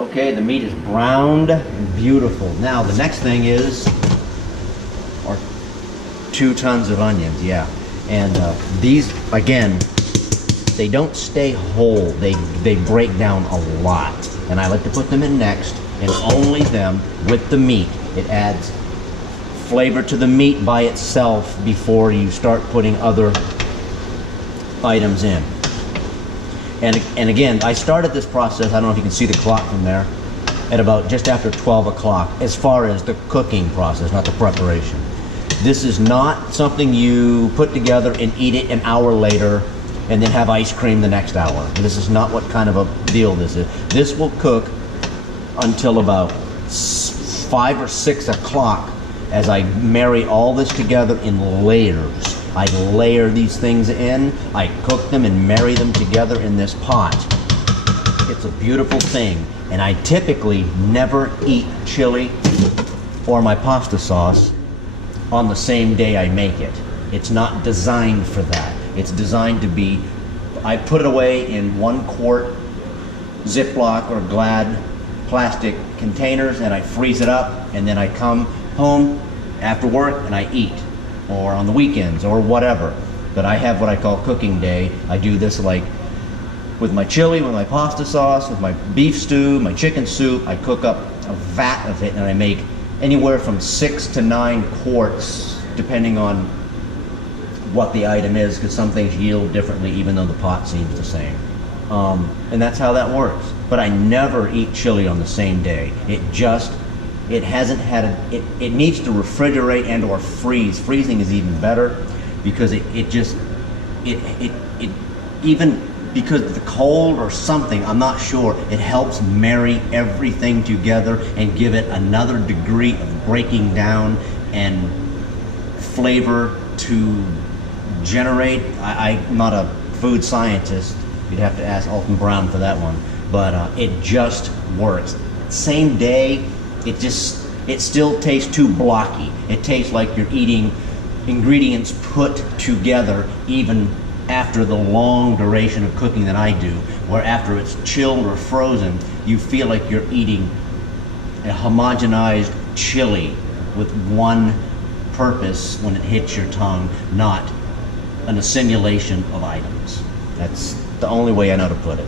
Okay, the meat is browned and beautiful. Now the next thing is our 2 tons of onions, yeah. And these, again, they don't stay whole. They break down a lot. And I like to put them in next, and only them with the meat. It adds flavor to the meat by itself before you start putting other items in. And again, I started this process, I don't know if you can see the clock from there, at about just after 12 o'clock, as far as the cooking process, not the preparation. This is not something you put together and eat it an hour later and then have ice cream the next hour. This is not what kind of a deal this is. This will cook until about 5 or 6 o'clock as I marry all this together in layers. I layer these things in, I cook them and marry them together in this pot. It's a beautiful thing, and I typically never eat chili or my pasta sauce on the same day I make it. It's not designed for that. It's designed to be, I put it away in 1 quart Ziploc or Glad plastic containers, and I freeze it up, and then I come home after work and I eat, or on the weekends or whatever. But I have what I call cooking day. I do this like with my chili, with my pasta sauce, with my beef stew, my chicken soup. I cook up a vat of it, and I make anywhere from 6 to 9 quarts, depending on what the item is, because some things yield differently even though the pot seems the same. And that's how that works. But I never eat chili on the same day. It hasn't had it needs to refrigerate and or freeze. Freezing is even better, because it even because of the cold or something, I'm not sure, it helps marry everything together and give it another degree of breaking down and flavor to generate. I'm not a food scientist. You'd have to ask Alton Brown for that one. But it just works. Same day, it still tastes too blocky. It tastes like you're eating ingredients put together, even after the long duration of cooking that I do, where after it's chilled or frozen, you feel like you're eating a homogenized chili with one purpose when it hits your tongue, not an assimilation of items. That's the only way I know to put it.